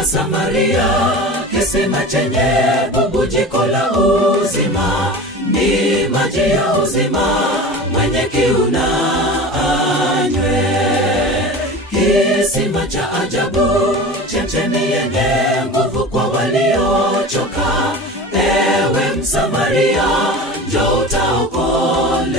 Kumbuka Samaria, kisima chenye bubujiko la uzima, ni maji ya uzima, mwenye kiu na anywe. Kisima cha ajabu, chemchemi yenye nguvu kwa waliochoka. Ewe Msamaria, njoo utaokolewa.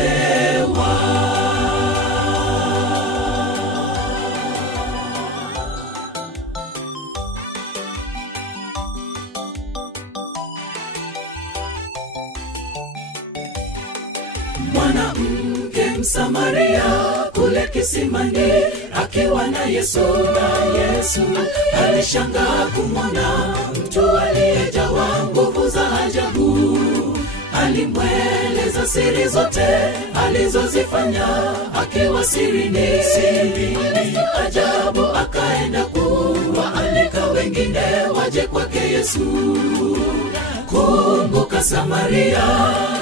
Mwanamke Msamaria kule kisimani, akiwa na Yesu alishangaa kumwona mtu aliyejawa nguvu za ajabu. Alimweleza siri zote alizozifanya, akiwa sirini ajabu. Akaenda kuwaalika wengine waje kwake Yesu. Kumbuka Samaria,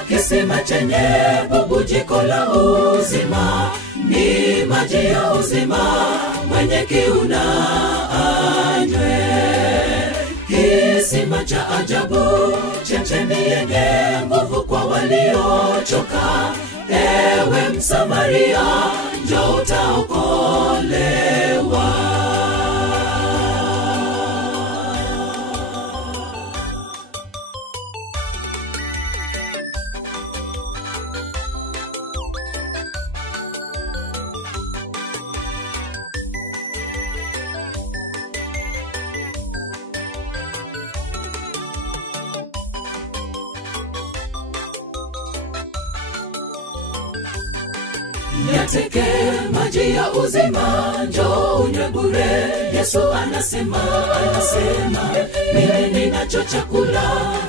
kisima chenye bubujiko la uzima, ni maji ya uzima, mwenye kiu na anywe. Kisima cha ajabu, chemchemi yenye nguvu kwa waliochoka. Ewe Msamaria, njoo utaokolewa. Yateke maji ya uzima, njoo unywe bure. Yesu anasema, mimi ninacho chakula,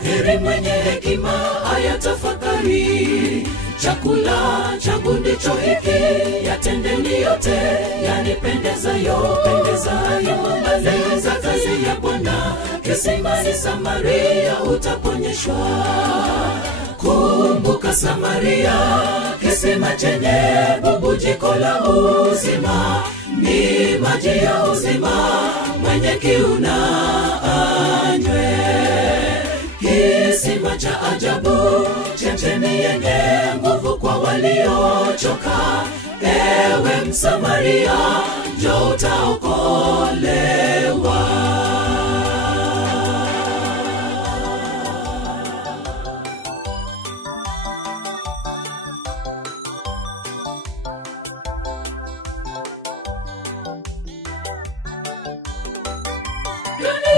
heri mwenye hekima ayatafakari. Chakula changu ndicho hiki, yatendeni yote yanipendezayo. Maliza kazi ya Bwana, kisimani Samaria utaponyeshwa. Kumbuka Samaria, kisima chenye bubujiko la uzima, ni maji ya uzima, mwenye kiu na anywe. Kisima cha ajabu, chemchemi yenye nguvu kwa waliochoka. Ewe Msamaria, njoo utaokolewa.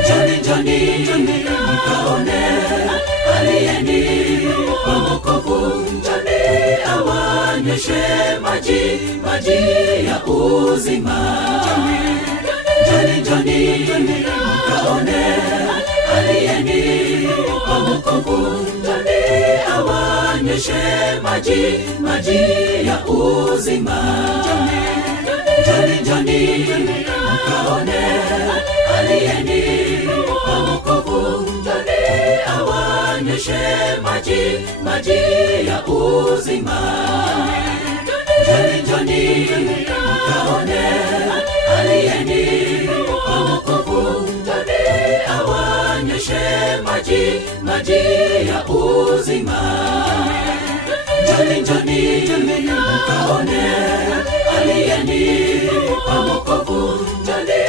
Joni, mkaone aliyeni kwa wokovu. Joni awanyeshe maji ya uzima. Joni, mkaone aliyeni kwa wokovu. Joni awanyeshe maji ya uzima. Joni, mkaone aliyeni kwa wokovu. Joni awanyeshe maji ya uzima. Joni, mkaone aliyeni kwa wokovu. Joni awanyeshe maji ya uzima. Joni, mkaone aliyeni kwa wokovu. Joni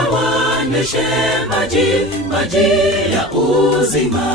awanyeshe maji ya uzima.